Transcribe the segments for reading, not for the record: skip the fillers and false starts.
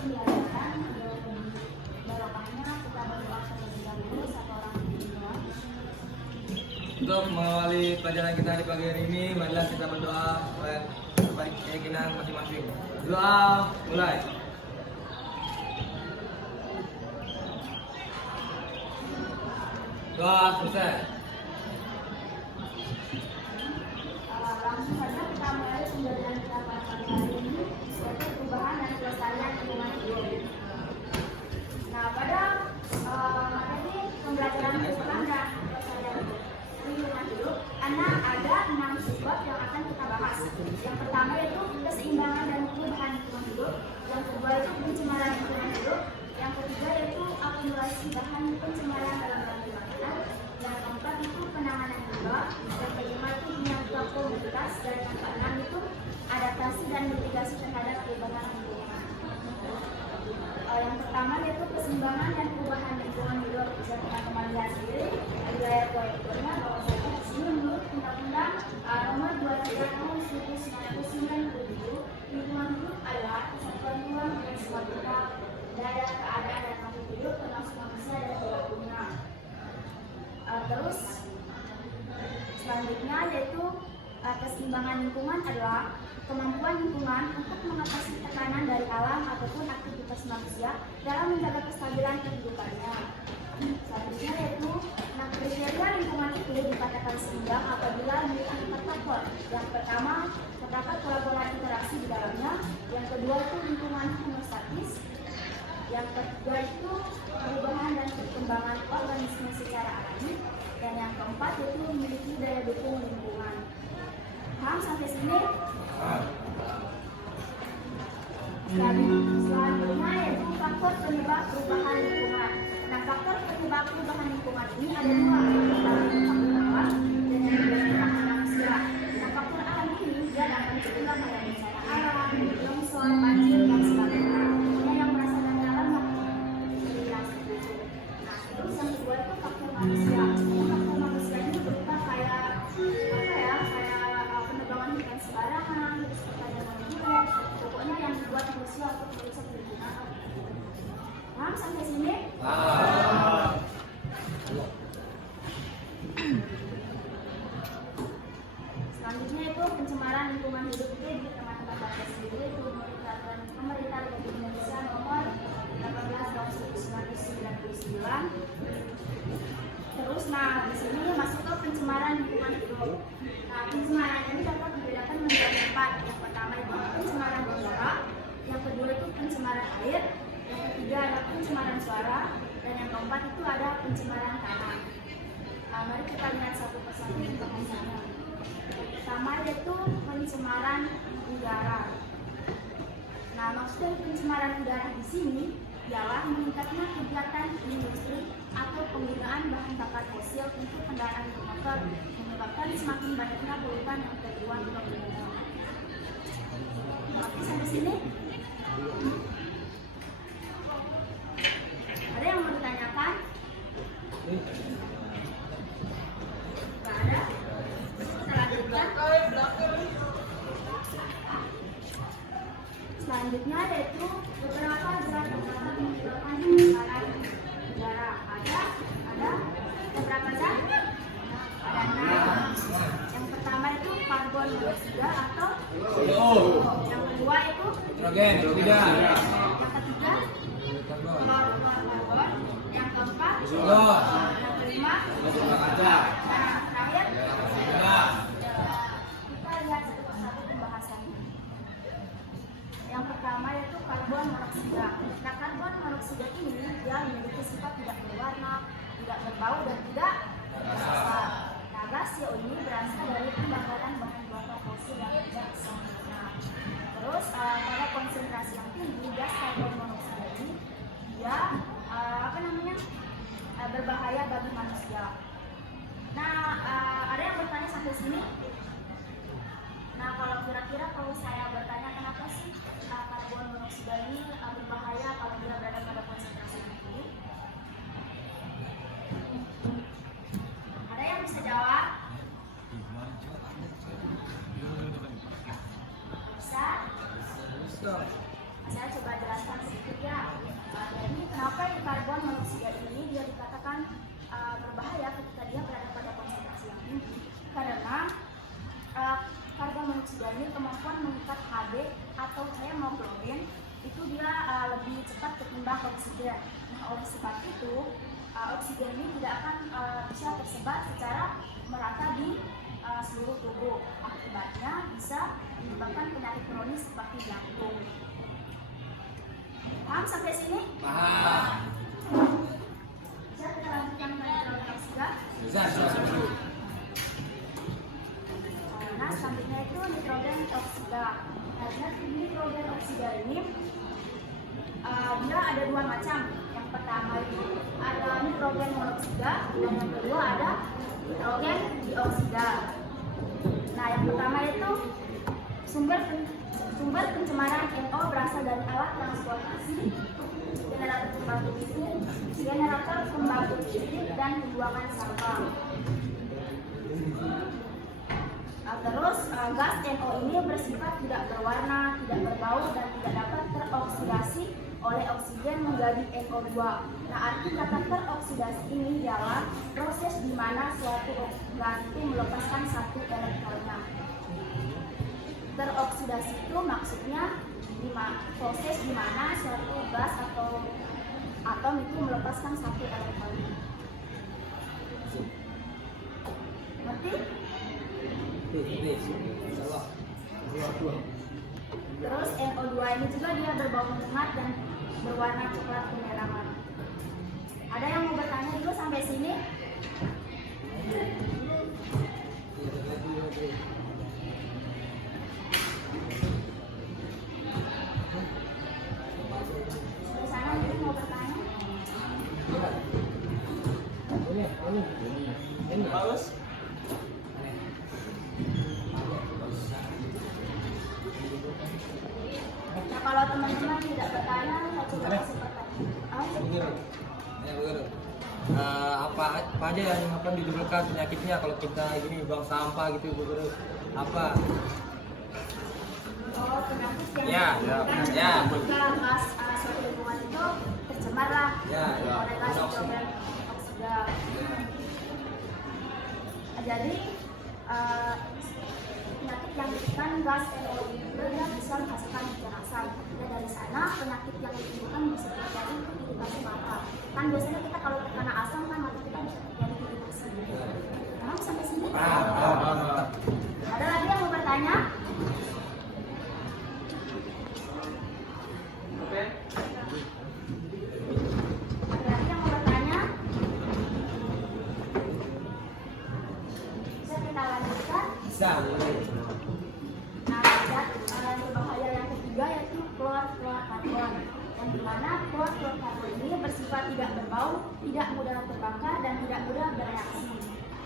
pembelajaran barokahnya kita berdoa terlebih dahulu satu orang berdua. Untuk mengawali pelajaran kita di pagi hari ini, marilah kita berdoa supaya keyakinan masing-masing. Doa mulai. Doa selesai. Langsung saja kita mulai pembelajaran kita pada pagi hari ini, yaitu perubahan dan pelestarian lingkungan hidup. Nah, pada materi pembelajaran perubahan dan pelestarian lingkungan hidup, ada 6 subbab yang akan kita bahas. Yang pertama yaitu keseimbangan dan perubahan lingkungan hidup. Yang kedua itu pencemaran lingkungan hidup. Yang ketiga yaitu akumulasi bahan pencemaran dalam rantai makanan. Yang keempat itu penanganan limbah. Yang kelima itu menyangkut komunitas. Dan yang keenam itu adaptasi dan mitigasi terhadap perubahan lingkungan. Yang pertama yaitu keseimbangan dan perubahan lingkungan hidup. Bisa teman-teman lihat sendiri di layar proyektornya bahwa saya di sini menurut Undang-Undang Nomor 23 Tahun 1997, lingkungan hidup adalah kesatuan ruang dan semua bentuk daya keadaan dan makhluk hidup termasuk manusia dan perilakunya. Terus selanjutnya yaitu keseimbangan lingkungan adalah kemampuan lingkungan untuk mengatasi tekanan dari alam ataupun aktivitas manusia dalam menjaga kestabilan kehidupannya. Selanjutnya yaitu kriteria lingkungan itu dikatakan seimbang apabila memiliki 4 faktor. Yang pertama, terdapat kolaborasi interaksi di dalamnya. Yang kedua itu lingkungan homeostatis. Yang ketiga itu perubahan dan perkembangan organisme secara alami. Dan yang keempat itu memiliki daya dukung lingkungan. Paham sampai sini? Selanjutnya yaitu faktor penyebab perubahan lingkungan. Nah, faktor penyebab perubahan lingkungan ini ada 2, faktor alam dan yang kedua faktor manusia. Nah, faktor alam ini dia dapat dicegah pada bencana alam, longsor, banjir dan sebagainya. Ini yang berasal dari alam Nah, terus yang kedua itu faktor manusia. Faktor manusia ini berupa kayak penebangan hutan sembarangan, terus perdagangan hidup, pokoknya yang dibuat manusia untuk merusak lingkungan. Paham sampai sini? Selanjutnya itu pencemaran lingkungan hidup itu di teman-teman baca sendiri itu menurut peraturan pemerintah Republik Indonesia nomor 18 tahun 1999. Terus di sini masuk ke pencemaran lingkungan hidup. Nah, pencemaran ini dapat dibedakan menjadi 4. Yang pertama itu pencemaran udara, yang kedua itu pencemaran air, yang ketiga ada pencemaran suara, dan yang keempat itu ada pencemaran tanah. Mari kita lihat satu persatu pembahasannya. Yang pertama yaitu pencemaran udara. Nah, maksud dari pencemaran udara di sini ialah meningkatnya kegiatan industri atau penggunaan bahan bakar fosil untuk kendaraan bermotor menyebabkan semakin banyaknya polutan yang terbuang ke udara. Oke, sampai sini. Ada yang mau ditanyakan? Tidak ada? Kita lanjutkan. Selanjutnya yaitu beberapa zat yang dapat menyebabkan pencemaran udara. Ada beberapa zat? Ada 6. Yang pertama itu karbon dioksida atau yang kedua itu Hidrogen, yang ketiga klorofluorkarbon, yang keempat yang kelima terakhir kita lihat satu persatu pembahasannya. Yang pertama yaitu karbon monoksida. Nah, karbon monoksida ini dia memiliki sifat tidak berwarna, tidak berbau dan tidak berasa. Nah, gas CO ini berasal dari pembakaran bahan bakar fosil yang tidak sempurna. Terus pada konsentrasi yang tinggi gas karbon monoksida ini dia berbahaya bagi manusia. Nah, ada yang bertanya sampai sini? Nah, kalau kira-kira kalau saya bertanya kenapa sih karbon monoksida ini berbahaya kalau dia berada pada konsentrasi tinggi? Ada yang bisa jawab? Bisa? Saya coba jelaskan sedikit ini kemampuan mengikat HD atau hemoglobin itu dia lebih cepat ketimbang oksigen. Nah, oleh sebab itu oksigen ini tidak akan bisa tersebar secara merata di seluruh tubuh. Akibatnya bisa menyebabkan penyakit kronis seperti jantung. Paham sampai sini? Paham. Bisa kita lanjutkan ke nitrogen oksida. Bisa. Nah, selanjutnya itu nitrogen oksida. Nah, nitrogen oksida ini dia ada dua macam. Yang pertama itu ada nitrogen monoksida dan yang kedua ada nitrogen dioksida. Nah, yang pertama itu sumber pencemaran NO berasal dari alat transportasi, generator pembangkit listrik, dan pembuangan sampah. Terus gas NO ini bersifat tidak berwarna, tidak berbau, dan tidak dapat teroksidasi oleh oksigen menjadi NO2. Nah, arti kata teroksidasi ini ialah proses di mana suatu gas itu melepaskan satu elektronnya. Teroksidasi itu maksudnya proses di mana suatu gas atau atom itu melepaskan satu elektron. Ngerti? Terus NO2 ini juga dia berbau menyengat dan berwarna coklat kemerahan. Ada yang mau bertanya dulu sampai sini? Di sana mungkin mau bertanya? Ini bagus. Nah, kalau teman-teman tidak bertanya, saya coba kasih pertanyaan. Apa aja yang akan ditimbulkan penyakitnya kalau kita ini buang sampah gitu, Bu Guru? Apa? Oh, penyakit yang ketika gas suatu lingkungan itu tercemar lah oleh gas nitrogen oksida. Jadi penyakit yang ditimbulkan gas NO itu dia bisa menghasilkan kekerasan. Dan dari sana penyakit yang ditimbulkan bisa terjadi iritasi mata. Kan biasanya kita kalau terkena asam kan mata kita bisa terjadi iritasi. Nah, sampai sini. Ada lagi yang mau bertanya? Ada lagi yang mau bertanya? Bisa kita lanjutkan? Bisa. Nah, zat berbahaya yang ketiga yaitu klorfluorkarbon. Yang dimana klorfluorkarbon ini bersifat tidak berbau, tidak mudah terbakar, dan tidak mudah bereaksi.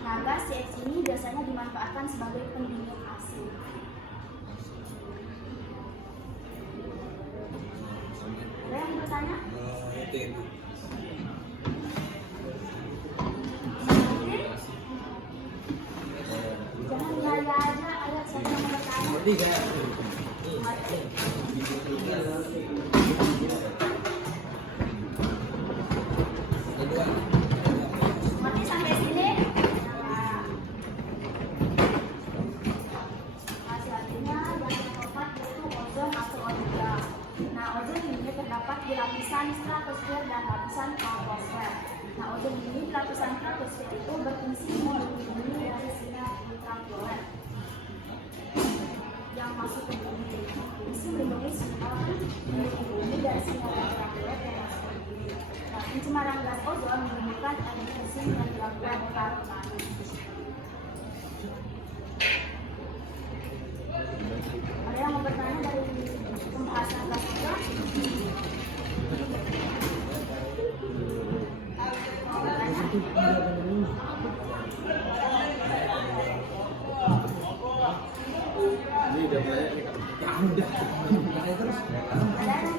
Nah, gas CH ini biasanya dimanfaatkan sebagai pendingin AC. Ada yang bertanya? Jangan gaya aja, ada siapa yang mau bertanya? Mati sampai sini. Nah, selanjutnya yang keempat yaitu ozon atau ODA. Nah, ozon ini terdapat di lapisan stratosfer dan lapisan troposfer. Nah, ozon ini lapisan stratosfer itu berfungsi melindungi dari sinar ultraviolet yang masuk ke bumi. Fungsi melindungi dari sinar ultraviolet yang masuk ke bumi. Nah, pencemaran gas ozon menimbulkan emisi dan gangguan karbon. Ada yang mau bertanya dari pembahasan gas ozon? Mau bertanya? Ini udah banyak nih. Ya udah. Terus. Ada yang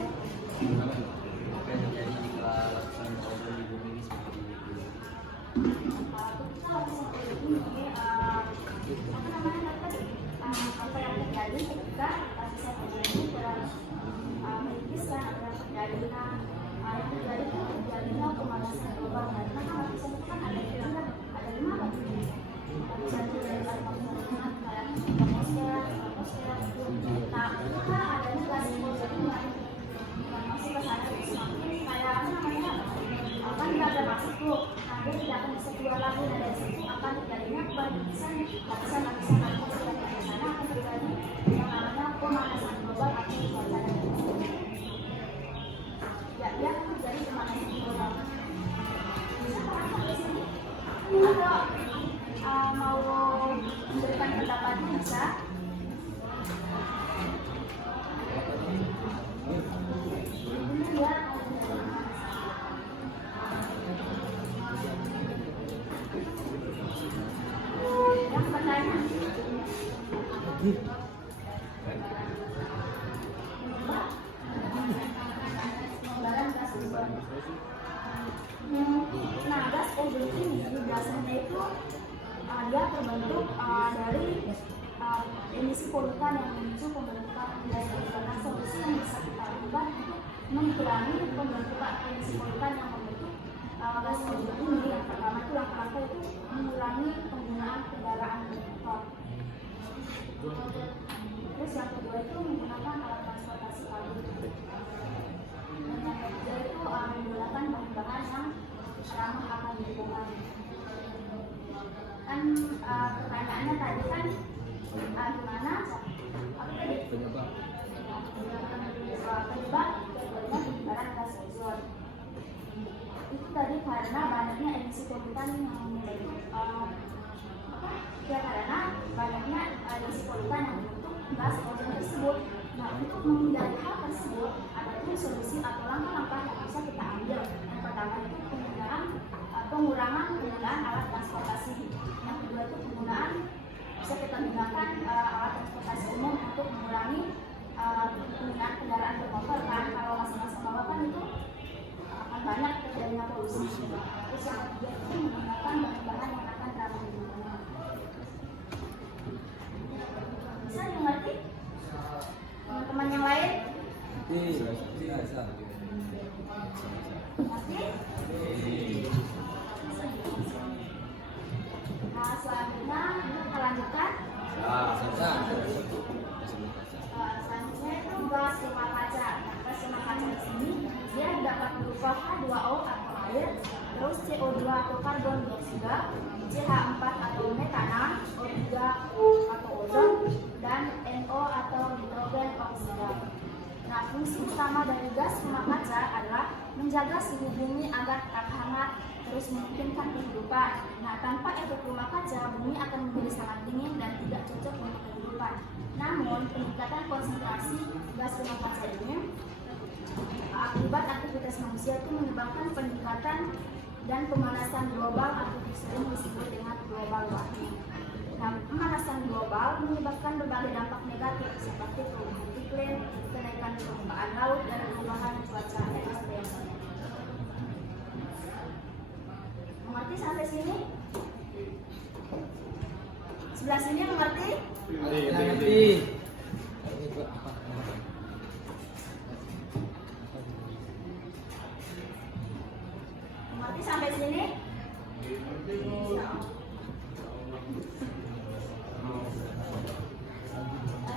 masuk tuh. Nah, dia tidak akan bisa keluar lagi. Nah, dari situ akan terjadinya lapisan nafas yang di sana akan terjadi yang namanya pemanasan global atau cuaca. Ya, dia akan terjadi pemanasan global. Bisa merasa di sini? Atau mau memberikan pendapatnya bisa? Ini ya. Yang pertanyaan. Nah, gas ozolit ini biasanya itu dia terbentuk dari emisi polutan yang memicu pembentukan gas ozolit. Nah, solusi yang bisa kita lakukan untuk mengurangi pembentukan emisi polutan yang membentuk gas ozolit ini, yang pertama itu langkah-langkah itu mengurangi penggunaan kendaraan bermotor. Terus yang kedua itu menggunakan alat transportasi publik. Dan yang ketiga itu menggunakan bahan-bahan yang ramah akan lingkungan. Kan pertanyaannya tadi kan gimana? Apa tadi? Penyebab penyebaran gas ozon. Itu tadi karena banyaknya emisi polutan yang membentuk karena banyaknya emisi polutan yang membentuk gas ozon tersebut. Nah, untuk menghindari hal tersebut ada tuh solusi atau langkah-langkah yang bisa kita ambil. Yang pertama itu pengurangan penggunaan alat transportasi. Yang kedua itu bisa kita gunakan alat transportasi umum untuk mengurangi penggunaan kendaraan bermotor kan. Kalau masa-masa bawah kan itu akan banyak terjadinya polusi. Terus yang ketiga itu menggunakan bahan-bahan yang akan ramah lingkungan. Bisa dimengerti? Teman-teman yang lain? Bisa. Oke? Nah, selanjutnya kita lanjutkan. Selanjutnya itu gas rumah kaca. Gas rumah kaca di sini dia dapat berupa H2O atau air, terus CO2 atau karbon dioksida, CH4 atau metana, O3 atau ozon, dan NO atau nitrogen oksida. Nah, fungsi utama dari gas rumah kaca adalah menjaga suhu bumi agar tetap hangat, terus memungkinkan kehidupan. Nah, tanpa efek rumah kaca, bumi akan menjadi sangat dingin dan tidak cocok untuk kehidupan. Namun, peningkatan konsentrasi gas rumah kaca ini akibat aktivitas manusia itu menyebabkan peningkatan dan pemanasan global atau sering disebut dengan global warming. Nah, pemanasan global menyebabkan berbagai dampak negatif seperti perubahan iklim, kenaikan permukaan laut, dan perubahan cuaca ekstrem. Mengerti sampai sini? Sebelah sini mengerti? Mengerti. Mengerti sampai sini?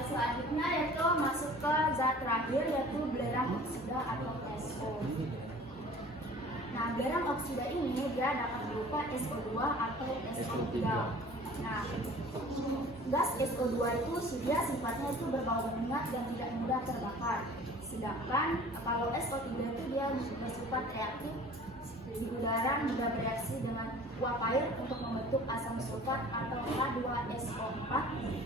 Selanjutnya yaitu masuk ke zat terakhir yaitu belerang oksida atau SO. Nah, belerang oksida ini dia dapat berupa SO2 atau SO3. Nah, gas SO2 itu dia sifatnya itu berbau menyengat dan tidak mudah terbakar. Sedangkan kalau SO3 itu dia bersifat reaktif di udara, mudah bereaksi dengan uap air untuk membentuk asam sulfat atau H2SO4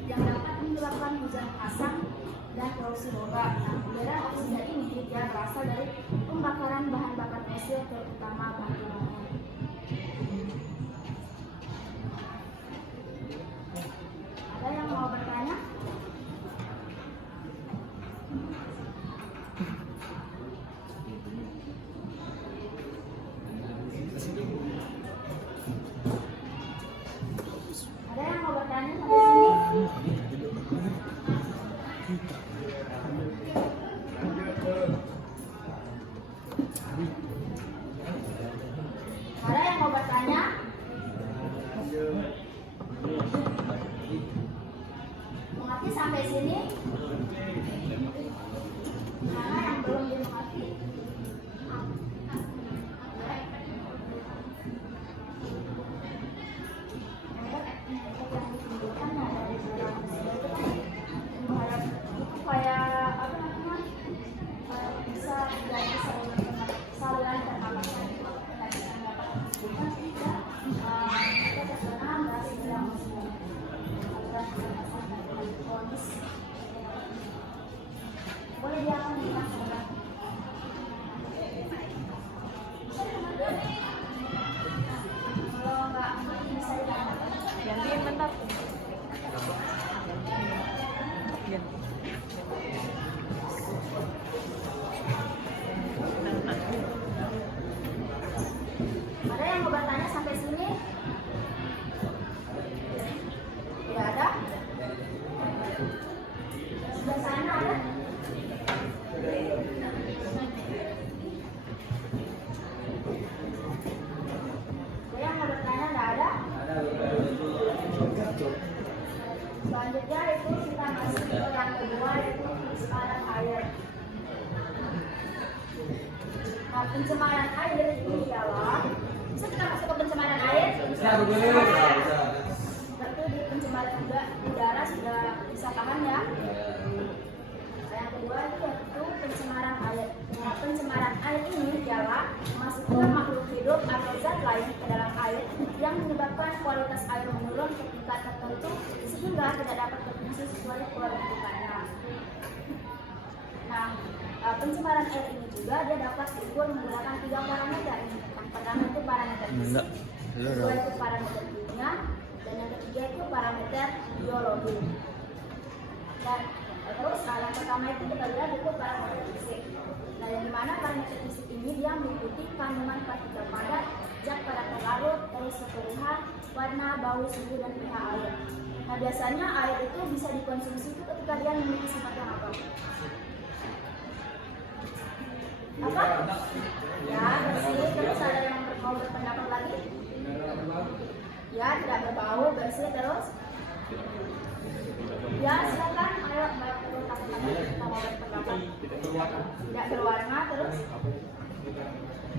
yang dapat menyebabkan hujan asam dan polusi logam. Nah, belerang oksida ini dia berasal dari pembakaran bahan bakar fosil terutama batu bara. Ada yang mau bertanya? Ada yang mau bertanya sampai sini? pencemaran air ini ialah, bisa kita masuk ke pencemaran air? Bisa, Bu Guru. Bisa. Berarti di pencemaran udara sudah bisa paham ya? Yang kedua itu pencemaran air. Nah, pencemaran air ini ialah masuknya makhluk hidup atau zat lain ke dalam air yang menyebabkan kualitas air menurun ke tingkat tertentu sehingga tidak dapat berfungsi sesuai kewajibannya. Nah, pencemaran air ini juga dia dapat diukur menggunakan 3 parameter. Yang pertama itu parameter fisik, kedua itu parameter kimia, dan yang ketiga itu parameter biologi. Dan terus yang pertama itu kita lihat itu parameter fisik. Nah, yang dimana parameter fisik ini dia meliputi kandungan partikel padat, zat padat larut, terus keperihan, warna, bau, suhu, dan pH air. Nah, biasanya air itu bisa dikonsumsi itu ketika dia memiliki sifat yang apa? Apa? Ya, bersih. Terus ada yang mau berpendapat lagi? Ya, tidak berbau, bersih. Terus? Ya, silakan. Ayo, Mbak, kita mau berpendapat. Tidak berwarna, terus?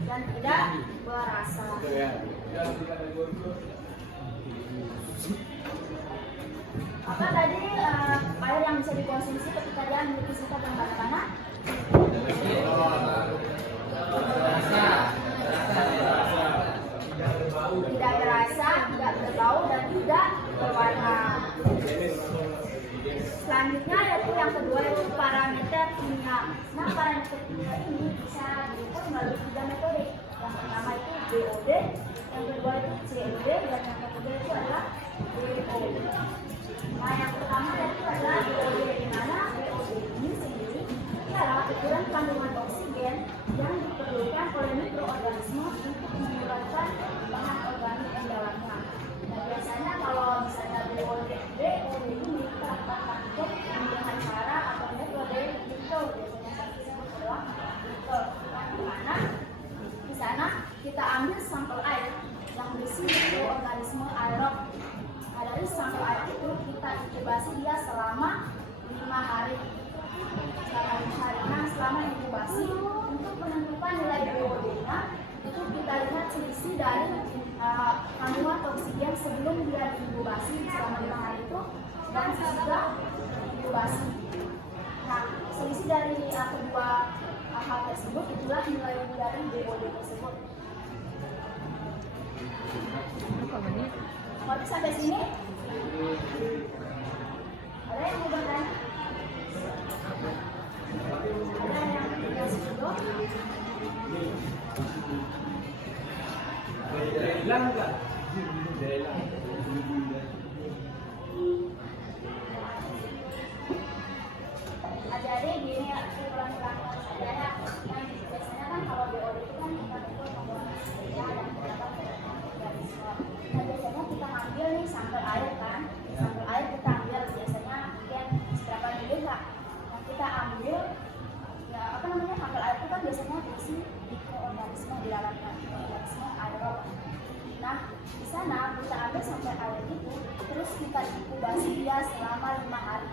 Dan tidak berasa. Apa tadi air yang bisa dikonsumsi ketika dia memiliki sifat yang bagaimana? Tidak berasa, tidak berbau, dan tidak berwarna. Selanjutnya yaitu yang kedua itu parameter kimia. Nah, parameter kimia ini bisa diukur melalui 3 metode. Yang pertama itu BOD, yang kedua itu COD, dan yang ketiga itu adalah BO. Nah, yang pertama itu adalah BOD, di mana BOD ini sendiri adalah ukuran kandungan oksigen yang diperlukan oleh mikroorganisme untuk mengeluarkan bahan organik di dalamnya. Nah, biasanya kalau misalnya BOD ini kita akan untuk dengan cara atau metode Victor, biasanya kita adalah Victor. Nah, di mana di sana kita ambil sampel air yang berisi mikroorganisme aerob. Nah, dari sampel air itu kita inkubasi dia selama 5 hari. Nah, selama inkubasi untuk menentukan nilai BOD-nya itu kita lihat selisih dari kandungan oksigen sebelum dia diinkubasi selama 5 hari itu dan sesudah inkubasi. Nah, selisih dari kedua hal tersebut itulah nilai dari BOD tersebut. Berarti sampai sini ada yang mau bertanya? Ada yang tidak setuju? Hilang enggak? Jadi gini ya, ulang-ulang saja ya. Yang biasanya kan kalau BOD itu kan kita ukur komponen ya dan beberapa organisme. Nah, biasanya kita ambil nih sampel air kan, sampel air kita ambil biasanya mungkin seberapa mili lah. Nah, kita ambil ya apa namanya sampel air itu kan biasanya berisi mikroorganisme di dalamnya, mikroorganisme aerob. Nah, di sana kita ambil sampel air itu, terus kita inkubasi dia selama 5 hari.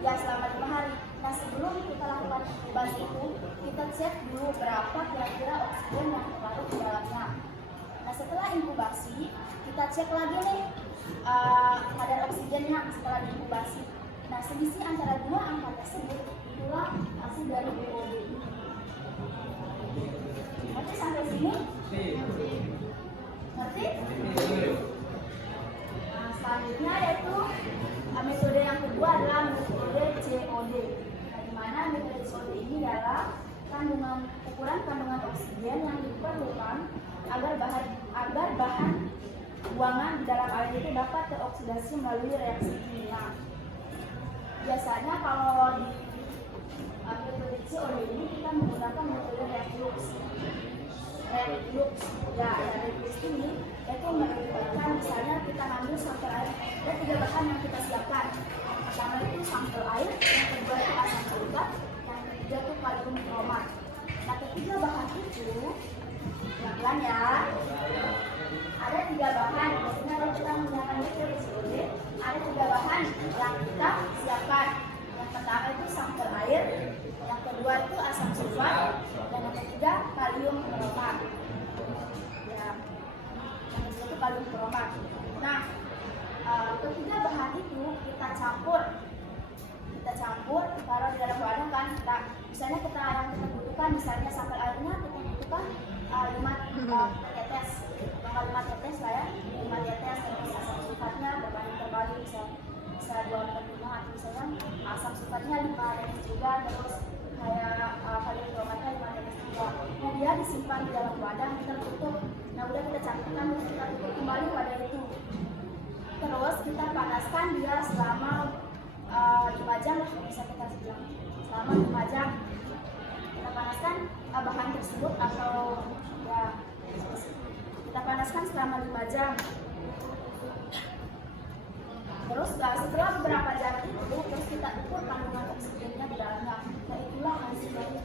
Ya, selama 5 hari. Nah, sebelum kita lakukan inkubasi itu, kita cek dulu berapa kira-kira oksigen yang terlarut di dalamnya. Nah, setelah inkubasi, kita cek lagi nih kadar oksigennya setelah diinkubasi. Nah, selisih antara dua angka tersebut itulah hasil dari BOD. Oke, sampai sini? Ngerti? Nah, selanjutnya yaitu metode yang kedua adalah metode COD. Nah, di mana metode COD ini adalah ukuran kandungan oksigen yang diperlukan agar bahan buangan di dalam air itu dapat teroksidasi melalui reaksi kimia. Biasanya kalau di metode COD ini kita menggunakan metode reflux. Ya, reflux ini itu melibatkan misalnya kita ambil sampel air. Ada 3 bahan yang kita siapkan. Yang pertama itu sampel air, yang kedua itu asam sulfat, yang ketiga itu kalium kromat. Nah, ketiga bahan itu pelan-pelan ya. Ada 3 bahan. Biasanya kalau kita menggunakan metode COD, ada 3 bahan yang kita siapkan. Yang pertama itu sampel air, yang kedua itu asam sulfat, dan yang ketiga kaldu tomat. Nah, ketiga bahan itu kita campur, taruh di dalam wadah kan. Misalnya kita yang kita butuhkan, misalnya sampai airnya kita butuhkan 5 tetes, bakal 5 tetes lah ya, 5 tetes. Terus asam sulfatnya berbanding terbalik, bisa 2/5 atau misalnya asam sulfatnya 5 tetes juga. Terus kayak kaldu tomatnya 5 tetes juga. Nah, dia disimpan di dalam wadah, kita tutup. Nah, udah kita campurkan, terus kita tutup kembali wadah itu. Terus kita panaskan dia selama 5 jam lah, bisa kita bilang selama 5 jam kita panaskan bahan tersebut, atau ya kita panaskan selama 5 jam. Terus setelah beberapa jam itu terus kita ukur kandungan oksigennya di dalamnya. Nah, itulah hasil dari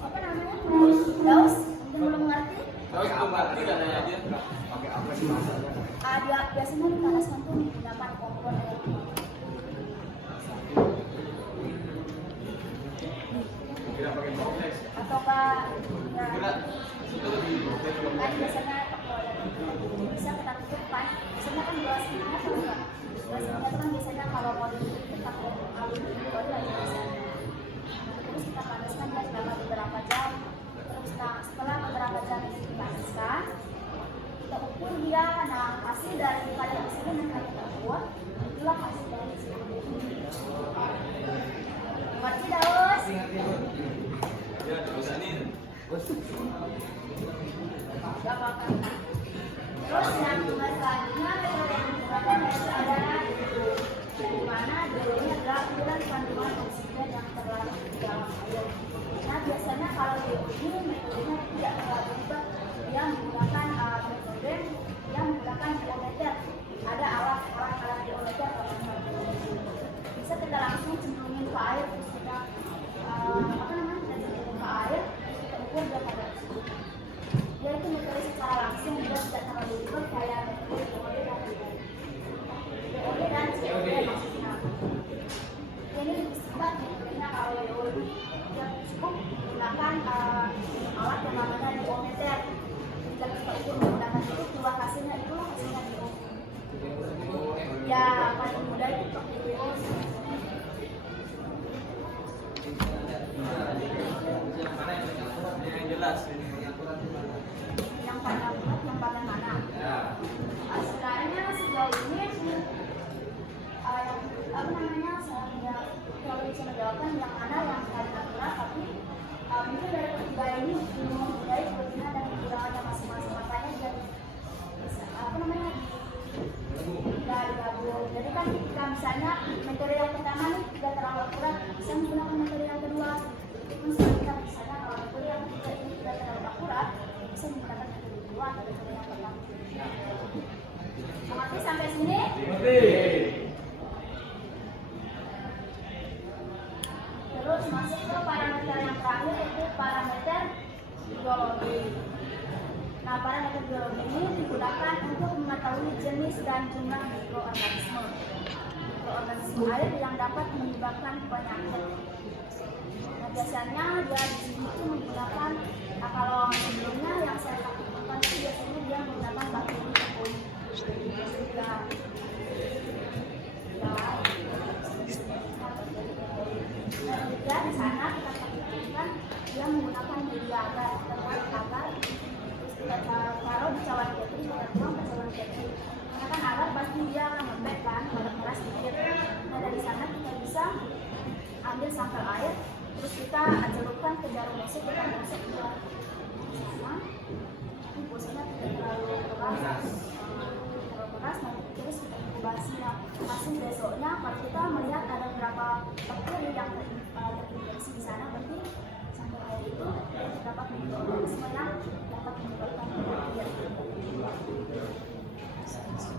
apa namanya, daus. Belum mengerti? Dia biasanya dipanaskan tuh menggunakan kompor ya. Ataukah ya, biasanya bisa kita tutup kan? Biasanya kan 2,5 kan biasanya kalau mau ditutup kita aluminium foil aja biasanya. Terus kita panaskan dia selama beberapa jam. Terus setelah beberapa jam itu dipanaskan, kita ukur dia. Nah, hasil dari kadar oksigen yang kita buat itulah hasil dari Marci Daus. Gak apa-apa. Terus yang selanjutnya metode yang digunakan adalah di mana dulunya adalah ukuran kandungan oksigen yang terlarut di dalam air. Nah, biasanya kalau di ini metodenya tidak terlalu ribet. Dia menggunakan metode yang menggunakan biometer. Ada alat biometer, bisa kita langsung cemplungin ke air, terus kita kita cemplungin ke air, terus kita ukur dia pada dia itu metode secara langsung, dia tidak terlalu ribet kayak metode BOD dan COD maksudnya. Ini lebih singkat metodenya. Kalau BOD dia cukup menggunakan alat yang namanya biometer. Jika kita ukur menggunakan itu, keluar hasilnya itulah hasilnya BO. Ya, paling mudah itu pakai BO. Yang jelas yang paling berat, yang paling mana? Sebenarnya sejauh ini saya kalau bisa menjawabkan yang mana yang paling akurat, tapi mungkin dari ketiga ini mempunyai kelebihan dan kekurangannya masing-masing, makanya jadi digabung. Jadi kan jika misalnya metode yang pertama nih tidak terlalu akurat, bisa menggunakan metode yang kedua. Itu selanjutnya misalnya kalau metode yang ketiga ini tidak terlalu akurat, bisa menggunakan metode kedua atau metode yang pertama. Mengerti sampai sini? Terus masuk ke parameter yang terakhir, yaitu parameter biologi. Nah, parameter biologi ini digunakan untuk mengetahui jenis dan jumlah mikroorganisme air yang dapat menyebabkan penyakit. Nah, biasanya dia di sini itu menggunakan, kalau sebelumnya yang saya lakukan itu biasanya dia menggunakan bakteri E. coli. Ya, di sana kita pastikan dia menggunakan media agar terus kita taruh di cawan Petri, kita tuang ke cawan Petri. Karena kan agar pasti dia akan lembek kan, keras sedikit. Nah, dari sana kita bisa ambil sampel air, terus kita celupkan ke jarum masak, kita masak juga sama. Tapi posisinya tidak terlalu keras, nanti terus kita inkubasi. Nah, hasil besoknya kalau kita melihat ada berapa bakteri yang terinfeksi di sana, berarti sampel air itu dapat mikroorganisme yang dapat menyebabkan penyakit.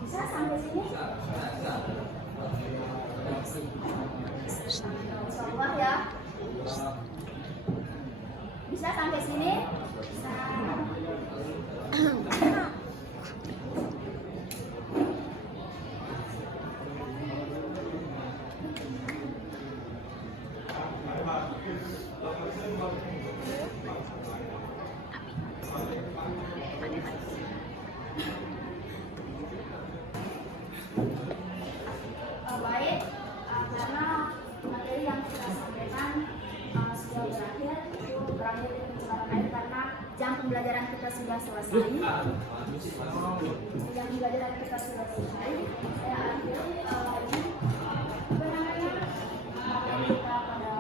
Bisa sampai sini? Insyaallah ya. Bisa sampai sini? Bisa. sudah selesai, yang pembelajaran kita sudah selesai, saya akhiri lagi apa namanya kita pada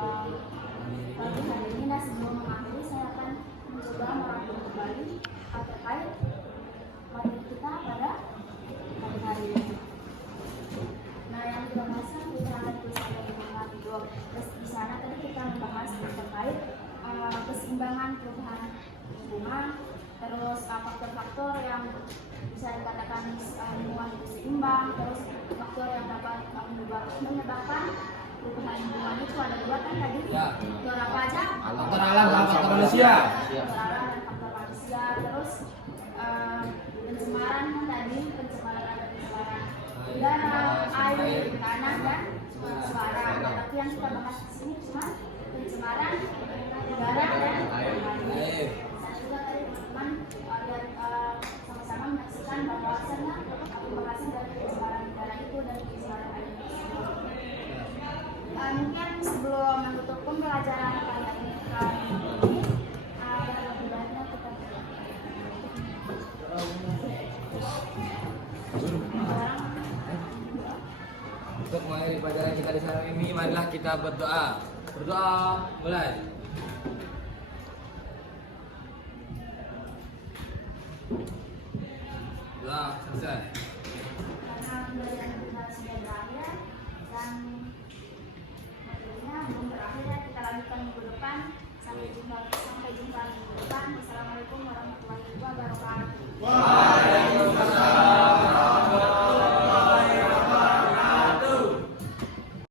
pagi hari ini. Nah, sebelum mengakhiri saya akan mencoba merangkum kembali terkait materi kita pada pagi hari ini. Nah, yang kita bahas perubahan perusahaan dengan blog. Terus di sana tadi kita membahas terkait keseimbangan perubahan lingkungan, terus faktor-faktor yang bisa dikatakan lingkungan itu seimbang, terus faktor yang dapat menyebabkan perubahan lingkungan itu ada dua kan tadi? Ya. Faktor apa aja? Faktor alam dan faktor manusia. Faktor alam dan faktor manusia. Terus pencemaran kan tadi, pencemaran ada pencemaran udara, air, tanah dan suara. Tapi yang kita bahas di sini cuma pencemaran udara dan air. Saya juga tadi teman-teman dan sama-sama menyaksikan bahwasannya pembahasan dari pencemaran udara itu dan pencemaran air. Mungkin sebelum menutup pembelajaran kali ini ada lebih baiknya kita Untuk mengakhiri pelajaran kita di sana ini, marilah kita berdoa. Berdoa, mulai. Doa, selesai. karena pembelajaran kita sudah berakhir dan materinya belum berakhir ya, kita lanjutkan minggu depan. Sampai jumpa minggu depan. Wassalamualaikum